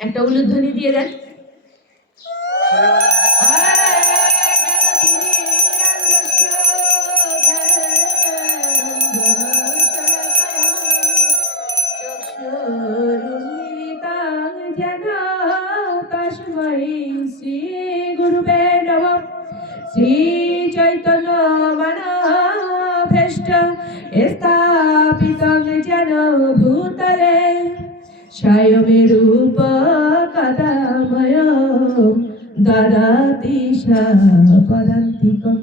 একটা উলুধ্বনি দিয়ে দেন। দদাতি পদান্তিকম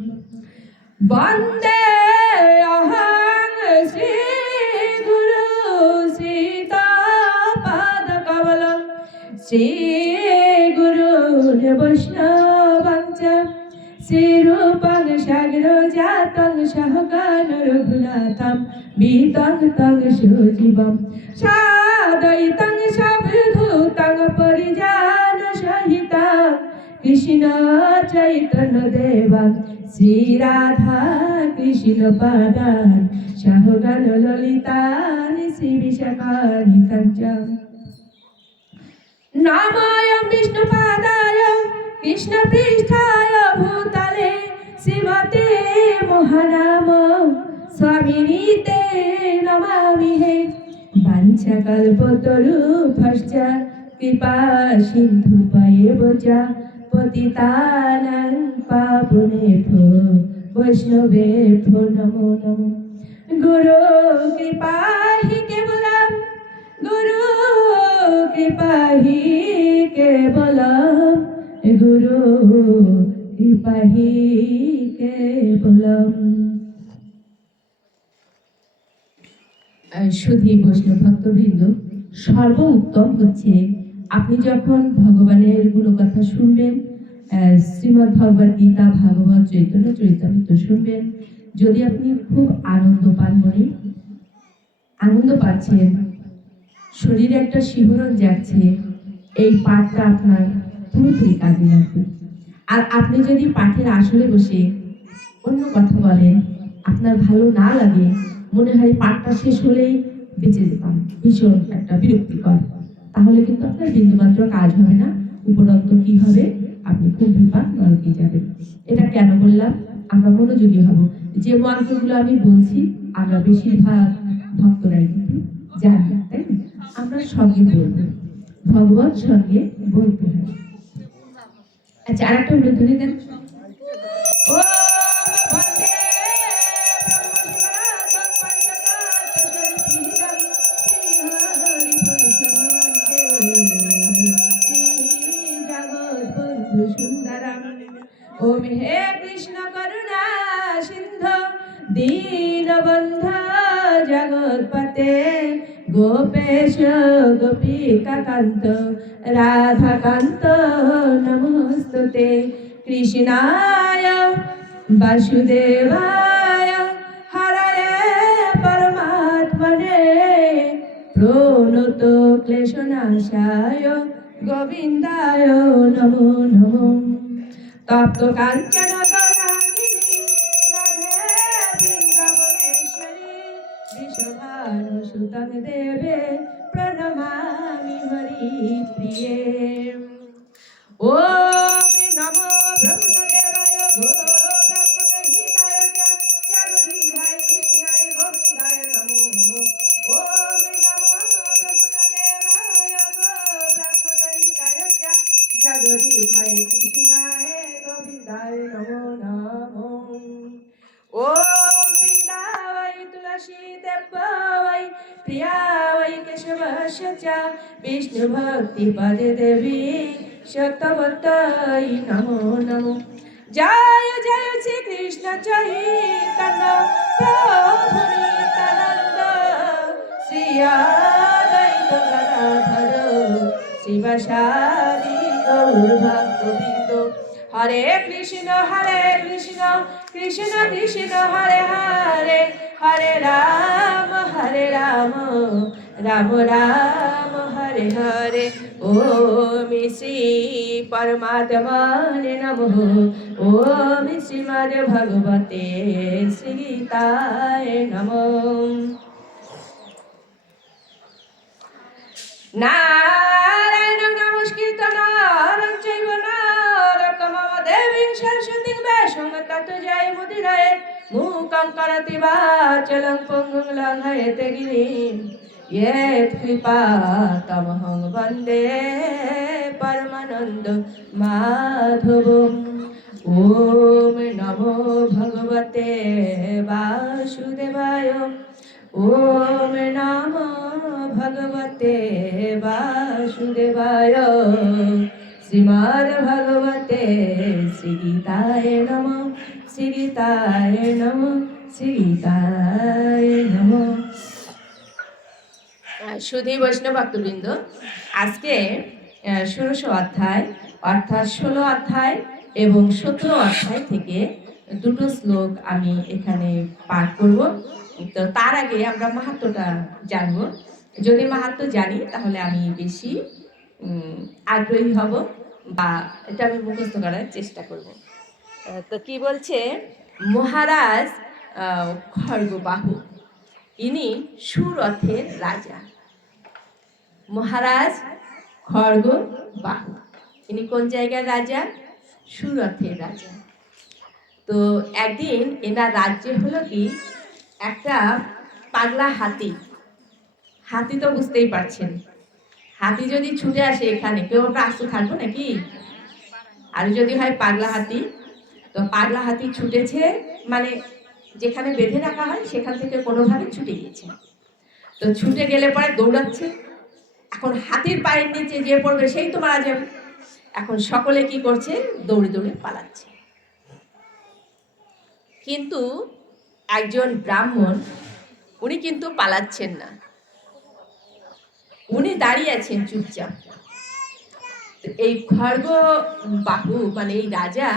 বন্দে অহং শ্রী গুরু সীতাপাদ কমলম শ্রী গুরু বৈষ্ণবঞ্চ শ্রীরূপং সাগর জাতং কৃষ্ণ চৈতন্য দেবং শ্রী রাধা কৃষ্ণ পাদান সহগান ললিতানি শ্রী বিশাখানি তঞ্চম নামায় বিষ্ণুপাদায় কৃষ্ণপৃষ্ঠায় ভূতলে, শ্রীমতে মহানাম, স্বামিনীতে নমামি হে। বাঞ্ছাকল্পতরু ফশ্চ কৃপা সিন্ধু পয়েব চ পতিতানাং পাবনেভ্যো বৈষ্ণবেভ্যো নমো নমো। গুরু কৃপা হি কেবলম, গুরু কৃপা হি কেবলম, গুরু কৃপা হি কেবলম শুধু বৈষ্ণব ভক্তবৃন্দ সর্ব উত্তম হচ্ছে আপনি যখন ভগবানের গুণকথা শুনবেন শ্রীমদ্ ভগবদ গীতা, ভাগবত চৈতন্য চরিতামৃত শুনবেন, যদি আপনি খুব আনন্দ পান মনে, আনন্দ পাচ্ছেন, শরীরে একটা শিহরণ যাচ্ছে এই পাঠটা আপনার পুরোপুরি কাজে লাগবে। আর আপনি যদি পাঠের আসলে বসে অন্য কথা বলেন, আপনার ভালো না লাগে, মনে হয় পাঠটা শেষ হলেই বেঁচে যেতাম। ভীষণ একটা বিরক্তিকর। তাহলে কিন্তু আপনার বিন্দুমাত্র কাজ হবে না। উপরন্ত কি হবে? আপনি খুব বিপাক নরকে যাবেন এটা কেন বললাম? আমরা মনোযোগী হব। যে মন্ত্রগুলো আমি বলছি, আমরা বেশিরভাগ ভক্তরাই কিন্তু জানি, তাই না? আমরা সঙ্গে বলব। ভগবত সঙ্গে বলতে হয়। আচ্ছা আর একটা উল্লেখনি দেন। ওম হে কৃষ্ণ করুণা সিন্ধু, দীনবন্ধ জগৎপতে, গোপেশ গোপিকাকান্ত, রাধাকান্ত নমস্তুতে। কৃষ্ণায়, বাসুদেবায়, হরয়ে পরমাত্মনে, প্রণত ক্লেশনাশায় গোবিন্দায় নমো নমো। তপ্ত কাঞ্চন বিশ্বভানুসুতং দেবে প্রণমামি হরি প্রিয়ে। ওম হরে কৃষ্ণ হরে কৃষ্ণ কৃষ্ণ কৃষ্ণ, হরে হরে হরে রাম হরে রাম রাম রাম, হরে হরে। ওম শ্রী পরমাত্মনে নমঃ। ওম শ্রীমদ ভগবতে শ্রীতায় নমঃ। নারায়ণ সংকাত যায় মুদিরায়ে মুকং করতি বাচলং পুংগুং লঙ্ঘয়তে গিরিম ইয়েত কৃপা তমহং বন্দে পরমানন্দ মাধবম। ওম নমো ভগবতে বাসুদেবায়। ওম নমো ভগবতে বাসুদেবায়। শ্রীমার ভগবতে শ্রীতায় নম শ্রীতায় নম শ্রীতায় নম। সুধী বৈষ্ণব ভক্তবৃন্দ, আজকে ষোড়শ অধ্যায়, অর্থাৎ ষোলো অধ্যায় এবং সতেরো অধ্যায় থেকে দুটো শ্লোক আমি এখানে পাঠ করব। তো তার আগে আমরা মাহাত্মটা জানব। যদি মাহাত্ম জানি, তাহলে আমি বেশি আগ্রহী হব বা এটা আমি মুখস্থ করার চেষ্টা করব। তো কি বলছে? মহারাজ আহ, খড়গবাহু ইনি সুরথের রাজা। মহারাজ খড়গ বাহু ইনি কোন জায়গার রাজা? সুরথের রাজা। তো একদিন এনার রাজ্যে হলো কি? একটা পাগলা হাতি। হাতি তো বুঝতেই পারছেন হাতি যদি ছুটে আসে এখানে, কেউ আমরা আস্ত থাকব নাকি? আর যদি হয় পাগলা হাতি, তো পাগলা হাতি ছুটেছে মানে যেখানে বেঁধে রাখা হয় সেখান থেকে কোনোভাবে ছুটে গিয়েছে। তো ছুটে গেলে পরে দৌড়াচ্ছে। এখন হাতির পায়ের নিচে যে পড়বে সেই তো মারা যাবে। এখন সকলে কি করছে? দৌড়ে দৌড়ে পালাচ্ছে। কিন্তু একজন ব্রাহ্মণ, উনি কিন্তু পালাচ্ছেন না। উনি দাঁড়িয়ে আছেন চুপচাপ। এই খর্গ বাহু মানে এই রাজা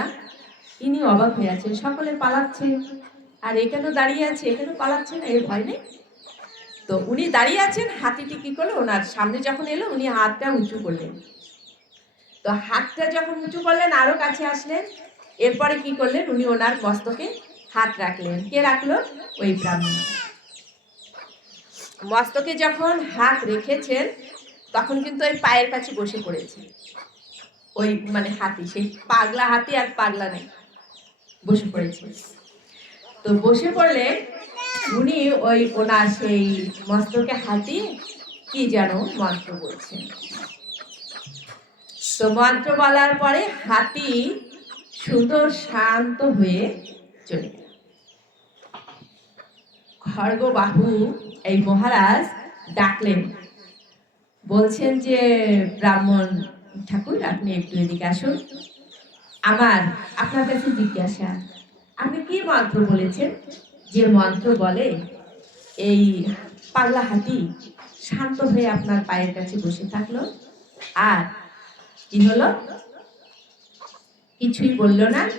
ইনি অবাক হয়ে আছেন। সকলে পালাচ্ছে। আর এখানেও দাঁড়িয়ে আছে? এখানেও পালাচ্ছে না? এর ভয় নেই? তো উনি দাঁড়িয়ে আছেন, হাতিটি কি করল? ওনার সামনে যখন এলো, উনি হাতটা উঁচু করলেন। তো হাতটা যখন উঁচু করলেন আরও কাছে আসলেন। এরপরে কি করলেন? উনি ওনার মস্তকে হাত রাখলেন। কে রাখল? ওই ব্রাহ্মণ। মস্তকে যখন হাত রেখেছেন, তখন কিন্তু ওই পায়ের কাছে বসে পড়েছে। ওই মানে হাতি, সেই পাগলা হাতি আর পাগলা নেই, বসে পড়েছে। তো বসে পড়লে উনি ওই ওনার সেই মস্তকে হাতি, কি যেন মন্ত্র বলছেন তো মন্ত্র বলার পরে হাতি সুন্দর শান্ত হয়ে চলে গেল। খড়গবাহু এই মহারাজ ডাকলেন। বলছেন যে, ব্রাহ্মণ ঠাকুর, আপনি একটু এদিকে আসুন। আমার, আপনার কাছে জিজ্ঞাসা, আপনি কি মন্ত্র বলেছেন? যে মন্ত্র বলে, এই পাগলা হাতি শান্ত হয়ে আপনার পায়ের কাছে বসে থাকল। আর কি হলো? কিছুই বলল না,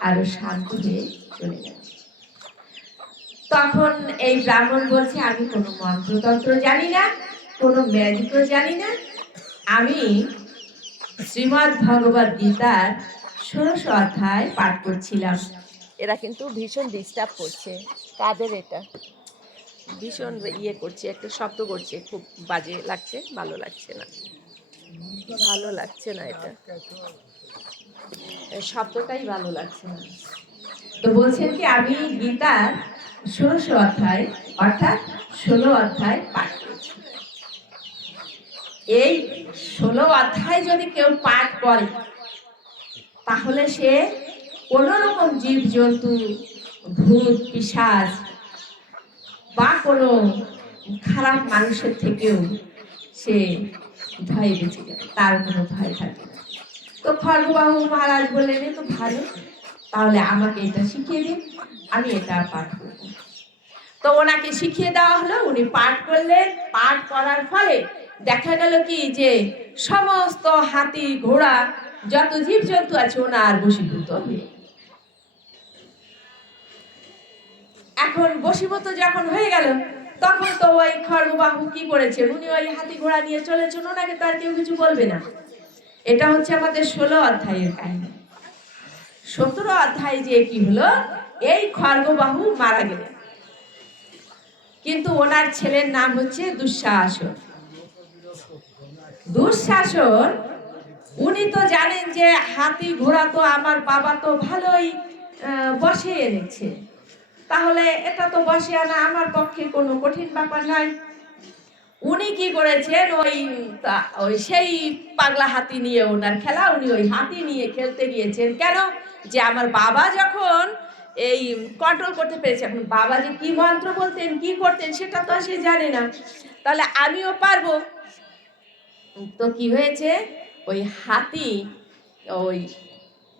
আরও শান্ত হয়ে চলে গেল। তখন এই ব্রাহ্মণ বলছে আমি কোনো মন্ত্রতন্ত্র জানি না কোনো ম্যাজিকও জানি না। আমি শ্রীমৎ ভগবত গীতার ষোড়শ অধ্যায় পাঠ করছিলাম। এরা কিন্তু ভীষণ ডিস্টার্ব করছে তাদের এটা? ভীষণ ইয়ে করছে একটা শব্দ করছে খুব বাজে লাগছে ভালো লাগছে না। ভালো লাগছে না এটা। শব্দটাই ভালো লাগছে না। তো বলছেন কি আমি গীতার ষোড়শ অধ্যায়, অর্থাৎ ষোলো অধ্যায় পাঠ এই ষোলো অধ্যায় যদি কেউ পাঠ করে, তাহলে সে কোনো রকম জীব জন্তু ভূত পিসাজ বা কোনো খারাপ মানুষের থেকেও সে ভয়ে বেঁচে যাবে তার কোনো ভয় থাকে না। তো খড়গবাহু মহারাজ বললেন, "এ তো ভালো। তাহলে আমাকে এটা শিখিয়ে দিন, আমি এটা পাঠ করব। তো ওনাকে শিখিয়ে দেওয়া হলো, উনি পাঠ করলেন, পাঠ করার ফলে দেখা গেল কি যে সমস্ত হাতি, ঘোড়া, যত জীবজন্তু আছে ওনার বশীভূত হয়ে। এখন বশীভূত যখন হয়ে গেল, তখন তো ওই খড়গবাহু কি করেছে? উনি ওই হাতি, ঘোড়া নিয়ে চলেছেন, ওনাকে তো আর কেউ কিছু বলবে না। এটা হচ্ছে আমাদের ষোলো অধ্যায়ের কাহিনী। সতেরো অধ্যায় যে কি হলো? এই খর্গবাহু মারা গেলেন কিন্তু ওনার ছেলের নাম হচ্ছে দুঃশাসন। দুঃশাসন, উনি তো জানেন যে হাতি ঘোড়া তো আমার বাবা তো ভালোই বসে এনেছে। তাহলে এটা তো বসে আনা আমার পক্ষে কোনো কঠিন ব্যাপার নয়। উনি কি করেছেন? ওই ওই সেই পাগলা হাতি নিয়ে ওনার খেলা, উনি ওই হাতি নিয়ে খেলতে গিয়েছেন। কেন? যে আমার বাবা যখন এই কন্ট্রোল করতে পেরেছে, এখন বাবা যে কি মন্ত্র বলতেন, কি করতেন, সেটা তো সে জানে না। তাহলে আমিও পারব। তো কি হয়েছে? ওই হাতি, ওই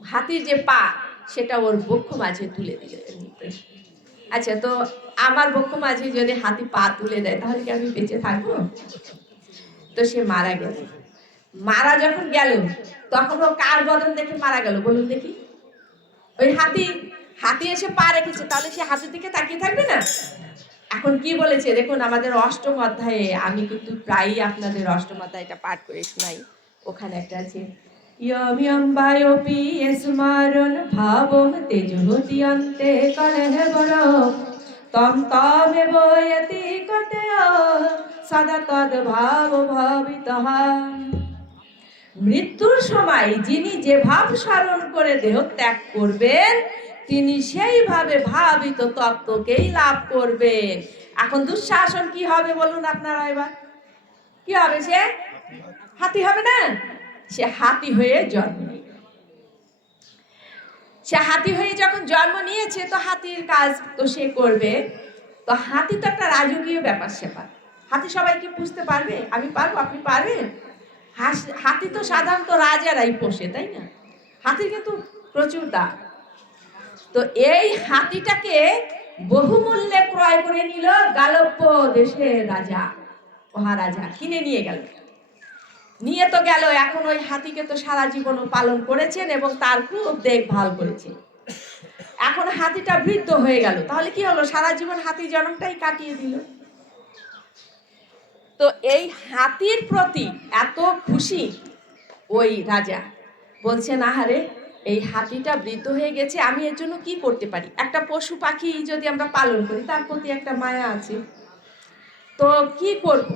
হাতির যে পা, সেটা ওর বক্ষ মাঝে তুলে দিলে। আচ্ছা তো আমার বক্ষ মাঝে যদি হাতি পা তুলে দেয়, তাহলে কি আমি বেঁচে থাকব? তো সে মারা গেল। মারা যখন গেল, তখন ও কার বদন দেখে মারা গেল? বলুন দেখি। ওই হাতি হাতি এসে পা রেখেছে, তাহলে সে হাতির দিকে তাকিয়ে থাকবে না? এখন কি বলেছে? দেখুন, আমাদের অষ্টম অধ্যায়ে, আমি কিন্তু প্রায়ই আপনাদের অষ্টম অধ্যায়টা পাঠ করে শোনাই। ওখানে একটা আছে, ইয়ম ইয়ম বায়োপি স্মরণ ভাবম তেজহতি অন্তে কলহ বড় তম তমে বয়তি কটেয়, সদা তদ ভাব ভাবিত মৃত্যুর সময় যিনি যে ভাব স্মরণ করে দেহ ত্যাগ করবেন, তিনি সেইভাবে ভাবিত তত্ত্বকেই লাভ করবেন। এখন দুঃশাসন কি হবে বলুন আপনারা এবার? কি হবে সে? হাতি হবে না? সে হাতি হয়ে জন্ম সে হাতি হয়ে যখন জন্ম নিয়েছে, তো হাতির কাজ তো সে করবে। তো হাতি তো একটা রাজকীয় ব্যাপার স্যাপার হাতি সবাইকে বুঝতে পারবে? আমি পারব? আপনি পারবেন? হাস- হাতি তো সাধারণত রাজারাই পোষে, তাই না? হাতির কিন্তু প্রচুর দাম তো এই হাতিটাকে বহুমূল্যে ক্রয় করে নিল গালব্য দেশের রাজা, মহারাজা, কিনে নিয়ে গেল। নিয়ে তো গেল, এখন ওই হাতিকে তো সারা জীবন পালন করেছেন এবং তার খুব দেখভাল করেছেন। এখন হাতিটা বৃদ্ধ হয়ে গেল, তাহলে কি হলো? সারা জীবন হাতি জন্মটাই কাটিয়ে দিল। তো এই হাতির প্রতি এত খুশি ওই রাজা। বলছেন আহারে এই হাতিটা বৃদ্ধ হয়ে গেছে, আমি এর জন্য কি করতে পারি? একটা পশু পাখি যদি আমরা পালন করি, তার প্রতি একটা মায়া আছে। তো কি করব?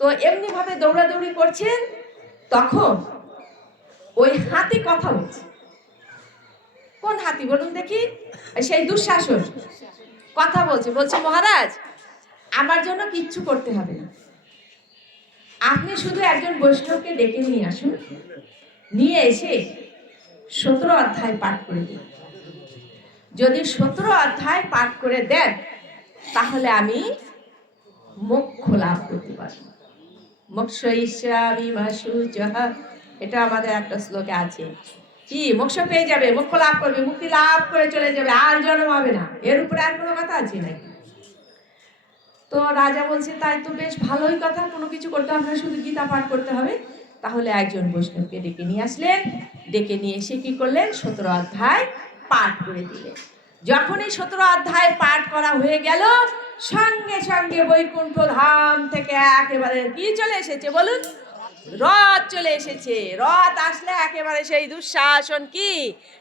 তো এমনি ভাবে দৌড়াদৌড়ি করছেন তখন ওই হাতি কথা বলছে। কোন হাতি? বলুন দেখি। সেই দুঃশাসন। কথা বলছে। বলছে, মহারাজ আমার জন্য কিচ্ছু করতে হবে না। আপনি শুধু একজন বৈষ্ণবকে ডেকে নিয়ে আসুন। নিয়ে এসে সতেরো অধ্যায় পাঠ করে দিন। যদি সতেরো অধ্যায় পাঠ করে দেন, তাহলে আমি মোক্ষ লাভ করতে পারব। মোক্ষ ইস্যামি মাসু যাহা। এটা আমাদের একটা শ্লোকে আছে। কি? মোক্ষ পেয়ে যাবে, মোক্ষ লাভ করবে, মুক্তি লাভ করে চলে যাবে, আর জন্ম হবে না। এর উপরে আর কোনো কথা আছে নাকি? তো রাজা বলছে, তাই তো বেশ ভালোই কথা, কোনো কিছু করতে হবে না, শুধু গীতা পাঠ করতে হবে। তাহলে একজন বৈষ্ণবকে ডেকে নিয়ে আসলেন। ডেকে নিয়ে এসে কী করলেন? সতেরো অধ্যায় পাঠ করে দিলেন। যখন এই সতেরো অধ্যায় পাঠ করা হয়ে গেল, সঙ্গে সঙ্গে বৈকুণ্ঠ ধাম থেকে একেবারে কি চলে এসেছে বলুন? রথ চলে এসেছে। রথ আসলে একেবারে সেই দুঃশাসন কি?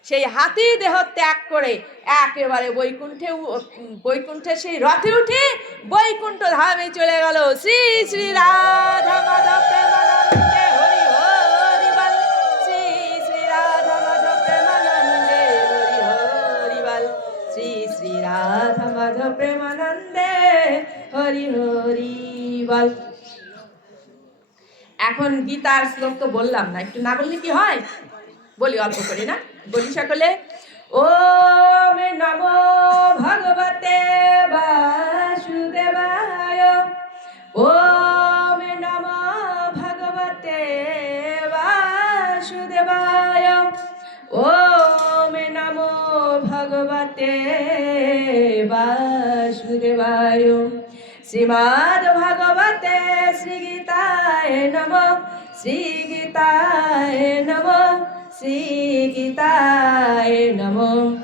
সেই হাতি দেহ ত্যাগ করে একেবারে বৈকুণ্ঠে বৈকুণ্ঠে সেই রথে উঠে বৈকুণ্ঠ ধামে চলে গেল। শ্রী শ্রী রাধা মাধব হরি হরি শ্রী শ্রী রাধা শ্রী শ্রী রাধা মাধব প্রেমানন্দে, হরি হরি বল। এখন গীতার শ্লোক তো বললাম না, একটু না বললে কি হয়? বলি, অল্প করে না। বলি সকলে, ওম নম ভগবতে বাসুদেবায়। ওম নম ভগবতে বাসুদেবায়। ওম নম ভগবতে বাসুদেবায়। শ্রীমদ্ ভগবতে নম। শ্রীগীতায় নম। শ্রীগীতায় নম।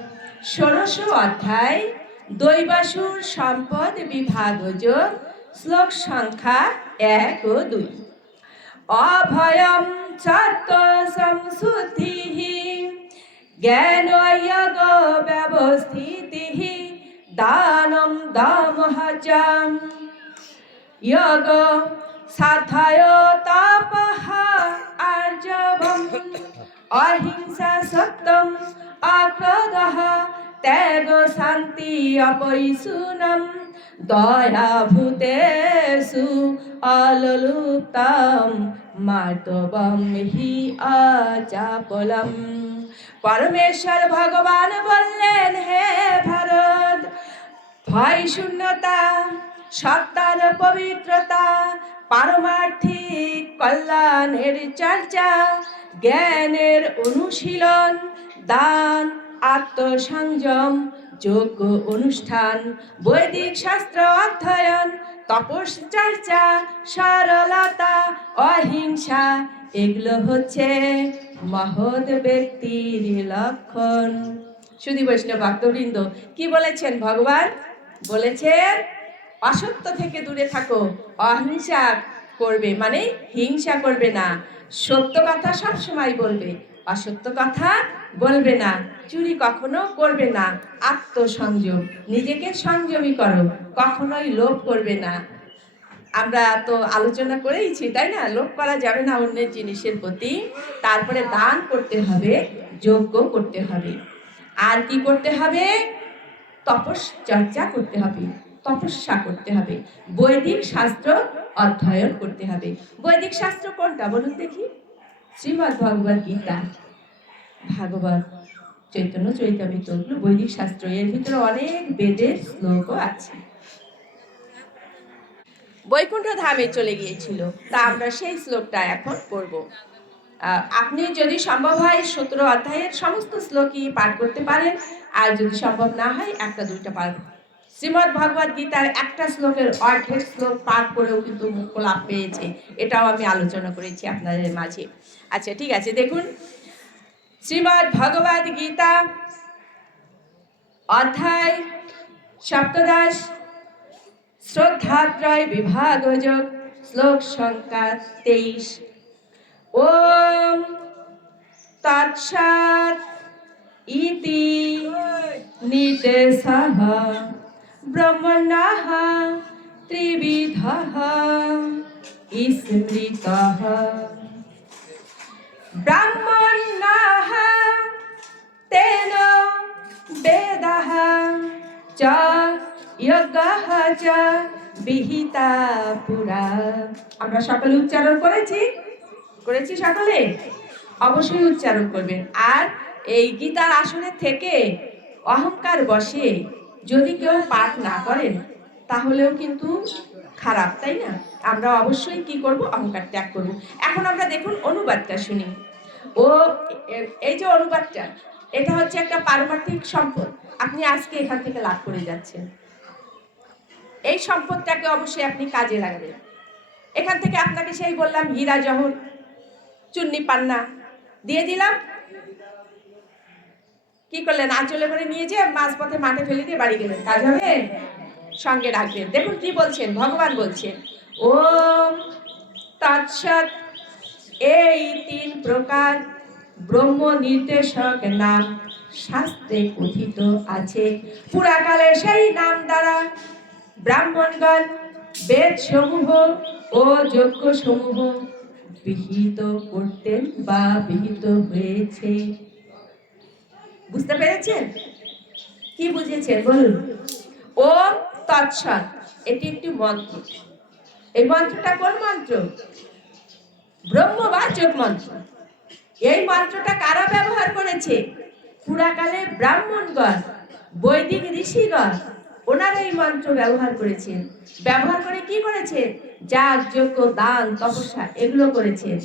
ষোড়শ অধ্যায়, দৈবাসুর সম্পদ বিভাগ যোগ, শ্লোক সংখ্যা এক ও দুই। অভয়ম সত্য সংশুদ্ধি। জ্ঞানয়োগ ব্যবস্থিতি। দানম দমহজম। যোগ সাধয় তপঃ আর্জবম অহিংসা সত্যম অক্রোধः ত্যাগ শান্তি অপৈশুনম দয়া ভূতেষু অললুপ্তম মার্তবম হি আচাপলম পরমেশ্বর ভগবান বললেন, হে ভারত, ভয় শূন্যতা, সত্তার পবিত্রতা পারমার্থিক কল্যাণের চর্চা, জ্ঞানের অনুশীলন, দান, আত্মসংযম, যোগ্য অনুষ্ঠান, বৈদিক শাস্ত্র অধ্যয়ন তপস চর্চা সরলতা, অহিংসা, এগুলো হচ্ছে মহৎ ব্যক্তির লক্ষণ। শুধু বৈষ্ণব ভক্তবৃন্দ, কি বলেছেন ভগবান? বলেছেন অসত্য থেকে দূরে থাকো। অহিংসা করবে মানে হিংসা করবে না। সত্য কথা সব সময় বলবে। অসত্য কথা বলবে না। চুরি কখনো করবে না। আত্মসংযম। নিজেকে সংযমী করো। কখনোই লোভ করবে না। আমরা তো আলোচনা করেইছি, তাই না? লোভ করা যাবে না অন্যের জিনিসের প্রতি। তারপরে দান করতে হবে, যজ্ঞ করতে হবে। আর কি করতে হবে? তপস চর্চা করতে হবে। তপস্যা করতে হবে। বৈদিক শাস্ত্র অধ্যয়ন করতে হবে। বৈদিক শাস্ত্র কোনটা বলুন দেখি? শ্রীমদ্ ভগবদ গীতা। ভাগবত, চৈতন্য, চৈতামিত বৈদিক শাস্ত্র। এর ভিতরে অনেক বেদের শ্লোকও আছে। বৈকুণ্ঠ ধামে চলে গিয়েছিল। তা আমরা সেই শ্লোকটা এখন পড়ব। আপনি যদি সম্ভব হয় সতেরো অধ্যায়ের সমস্ত শ্লোকই পাঠ করতে পারেন। আর যদি সম্ভব না হয়, একটা দুইটা পাঠ শ্রীমদ ভগবদ গীতার একটা শ্লোকের অর্ধেক শ্লোক পাঠ করেও কিন্তু মুখ্য লাভ পেয়েছে। এটাও আমি আলোচনা করেছি আপনাদের মাঝে। আচ্ছা ঠিক আছে, দেখুন। শ্রীমদ ভগবদ গীতা অধ্যায় সপ্তদশ, শ্রদ্ধাত্রয় বিভাগযোগ, শ্লোক সংখ্যা তেইশ। ওম তৎসাৎ ইতি নির্দেশः ব্রহ্মণः ত্রিবিধः স্মৃতः ব্রাহ্মণः তেন বেদः চ যজ্ঞः চ বিহিতা পুরা আমরা সকলে উচ্চারণ করেছি? করেছি সকলে? অবশ্যই উচ্চারণ করবেন। আর এই গীতার আসনে থেকে অহংকার বসে যদি কেউ পাঠ না করেন, তাহলেও কিন্তু খারাপ, তাই না? আমরা অবশ্যই কি করব? অহংকার ত্যাগ করব। এখন আমরা দেখুন অনুবাদটা শুনি। ও এই যে অনুবাদটা, এটা হচ্ছে একটা পারমার্থিক সম্পদ। আপনি আজকে এখান থেকে লাভ করে যাচ্ছেন। এই সম্পদটাকে অবশ্যই আপনি কাজে লাগাবেন। এখান থেকে আপনাকে সেই বললাম, হীরা জহর, চুন্নি পান্না দিয়ে দিলাম। কি করলেন? আঁচলে করে নিয়ে যে মাঝপথে মাঠে ফেলে দিয়ে বাড়ি গেলেন। কাজ হবে? সঙ্গে রাখবেন। দেখুন কি বলছেন, ভগবান বলছেন, ওম তৎসৎ এই তিন প্রকার ব্রহ্ম নির্দেশক নাম শাস্ত্রে কথিত আছে। পুরাকালে সেই নাম দ্বারা ব্রাহ্মণগণ বেদ সমূহ ও যজ্ঞ সমূহ বিহিত করতেন বা বিহিত হয়েছে। বুঝতে পেরেছেন? কি বুঝেছেন বলুন। ও তৎসৎ। এটি একটি মন্ত্র। এই মন্ত্রটা কোন মন্ত্র? ব্রহ্মবাচক মন্ত্র। এই মন্ত্রটা কারা ব্যবহার করেছে? পুরাকালে ব্রাহ্মণগণ, বৈদিক ঋষিগণ, ওনারা এই মন্ত্র ব্যবহার করেছেন। ব্যবহার করে কি করেছেন যাগ, যজ্ঞ, দান, তপস্যা, এগুলো করেছেন।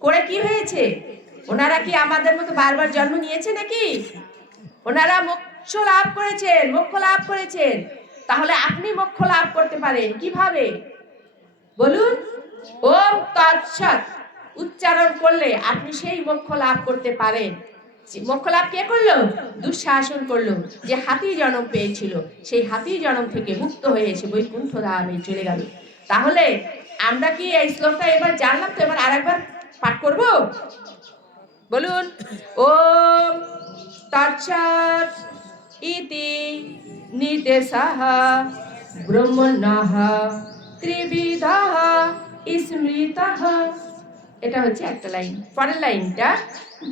করে কি হয়েছে? ওনারা কি আমাদের মতো বারবার জন্ম নিয়েছে নাকি? ওনারা মোক্ষ লাভ করেছেন, মোক্ষ লাভ করেছেন। তাহলে আপনি মোক্ষ লাভ করতে পারেন, কীভাবে? বলুন। ওম তৎসৎ। উচ্চারণ করলে আপনি সেই মোক্ষ লাভ করতে পারেন। মোক্ষ লাভ কে করল? দুঃশাসন করল, যে হাতি জন্ম পেয়েছিল। সেই হাতি জন্ম থেকে মুক্ত হয়ে এসে বৈকুণ্ঠ ধামে চলে গেল। তাহলে আমরা কি এই শ্লোকটা এবার জানলাম তো? এবার আরেকবার পাঠ করব? বলুন, ওম তৎসৎ ইতি নির্দেশাহ ব্রহ্মণঃ ত্রিবিধः স্মৃতः এটা হচ্ছে একটা লাইন। পরের লাইনটা,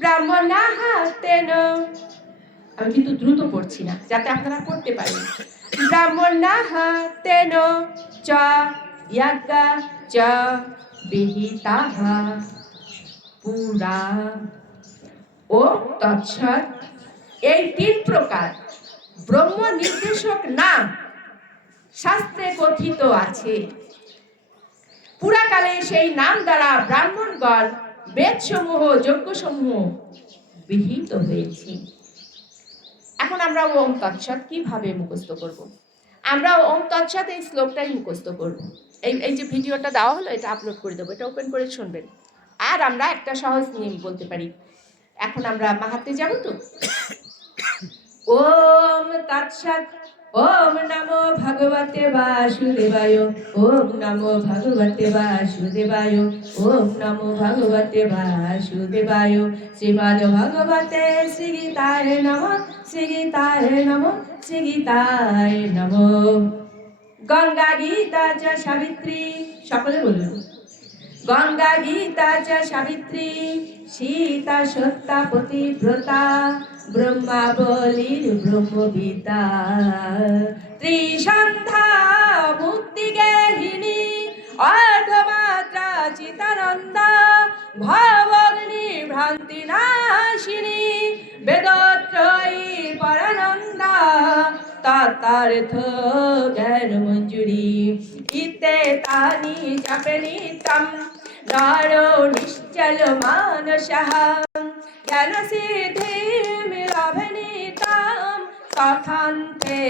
ব্রাহ্মণাহ তেন। আমি কিন্তু দ্রুত পড়ছি না, যাতে আপনারা পড়তে পারেন। ব্রাহ্মণাহ তেন চ, ইয়াজ্ঞা চ, বিহিতাহ। পুরা ও তৎসৎ। এই তিন প্রকার। ব্রহ্ম নির্দেশক নাম শাস্ত্রে কথিত আছে। পুরাকালে সেই নাম দ্বারা ব্রাহ্মণগণ বেদসমূহ, যজ্ঞসমূহ বিহিত হয়েছে। এখন আমরা ওম তৎসৎ কীভাবে মুখস্থ করব। আমরা ওম তৎসৎ এই শ্লোকটাই মুখস্থ করব। এই এই যে ভিডিওটা দেওয়া হলো, এটা আপলোড করে দেবো। এটা ওপেন করে শুনবেন। আর আমরা একটা সহজ নিয়ম বলতে পারি। এখন আমরা মাহাতে যাব তো? ওম তৎসৎ, ওম নমো ভগবতে বাসুদেবায়, ওম নমো ভগবতে বাসুদেবায়, ওম নমো ভগবতে বাসুদেবায়। শ্রীমদ ভগবতে শ্রীগীতায় নম শ্রীগীতায় নম শ্রীগীতায় নম। গঙ্গা গীতা চ সাবিত্রী, সকলে বলুন। গঙ্গা গীতা চ সাবিত্রী, সীতা সত্তা পতিব্রতা ব্রহ্মাবলীর ব্রহ্মবিতা ত্রিসন্ধ্যা মুক্তি গেহিনী অর্ধমাত্রা চিতানন্দা, ভবগ্নি ভ্রান্তি নাশিনী, বেদত্রয়ী পরানন্দা তথার্থ জ্ঞান মঞ্জুরি। ইতে তানি জপে নিতম নারো নিশ্চল মানসः জ্ঞান সিদ্ধি মিলভনিতাম তথান্তে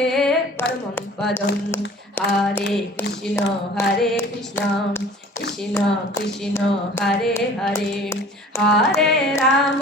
পরমম পদম। হরে কৃষ্ণ হরে কৃষ্ণ কৃষ্ণ কৃষ্ণ, হরে হরে। হরে রাম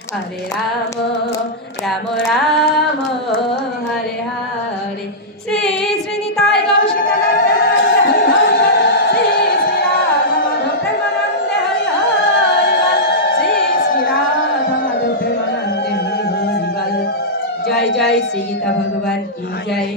হরে রাম রাম রাম, হরে হরে। শ্রী শ্রী হরি বল জয় জয়, শ্রী গীতা ভগবান কি জয়?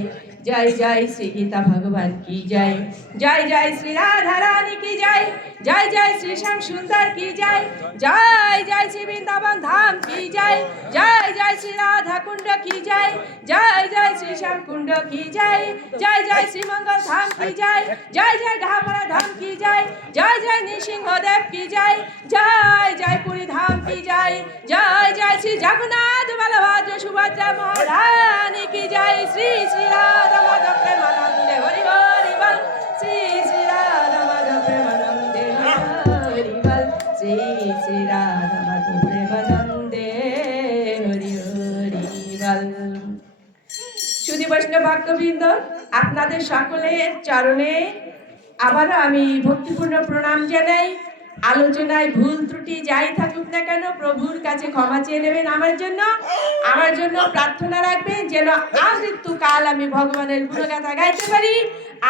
জয় জয়, শ্রী গীতা ভগবান কি জয়? জয় জয়, শ্রী রাধা রানী কি জয়? জয় জয় শ্রী শ্যাম সুন্দর কি জয়? জয় জয় শ্রী বৃন্দাবন ধাম কি জয়? জয় জয় শ্রী রাধা কুণ্ড কি জয়? জয় জয় শ্রী শ্যাম কুণ্ড কি জয়? জয় জয় শ্রী মঙ্গল ধাম কি জয়? জয় জয় ঘামরা ধাম কি জয়? জয় জয় নৃসিংহদেব কি জয়? জয় জয় পুরী ধাম কি জয়? জয় জয় শ্রী জগন্নাথ বলভদ্র সুভদ্রা মহারানী কি জয়? শ্রী শ্রী রাধা মাধব প্রেমানন্দে হরি বৈষ্ণব ভক্তবৃন্দ আপনাদের সকলের চরণে আবারও আমি ভক্তিপূর্ণ প্রণাম জানাই। আলোচনায় ভুল ত্রুটি যাই থাকুক না কেন, প্রভুর কাছে ক্ষমা চেয়ে নেবেন আমার জন্য। আমার জন্য প্রার্থনা রাখবেন যেন আমৃত্যুকাল আমি ভগবানের গুণগাথা গাইতে পারি।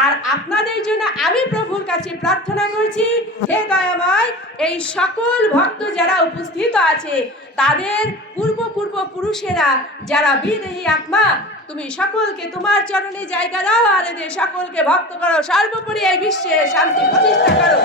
আর আপনাদের জন্য আমি প্রভুর কাছে প্রার্থনা করছি, হে দয়াময়, এই সকল ভক্ত যারা উপস্থিত আছে, তাদের পূর্ব পূর্ব পুরুষেরা, যারা বিদেহী আত্মা তুমি সকলকে তোমার চরণে জায়গা দাও, আর এদের সকলকে ভক্ত করো। সর্বোপরি এই বিশ্বে শান্তি প্রতিষ্ঠা করো।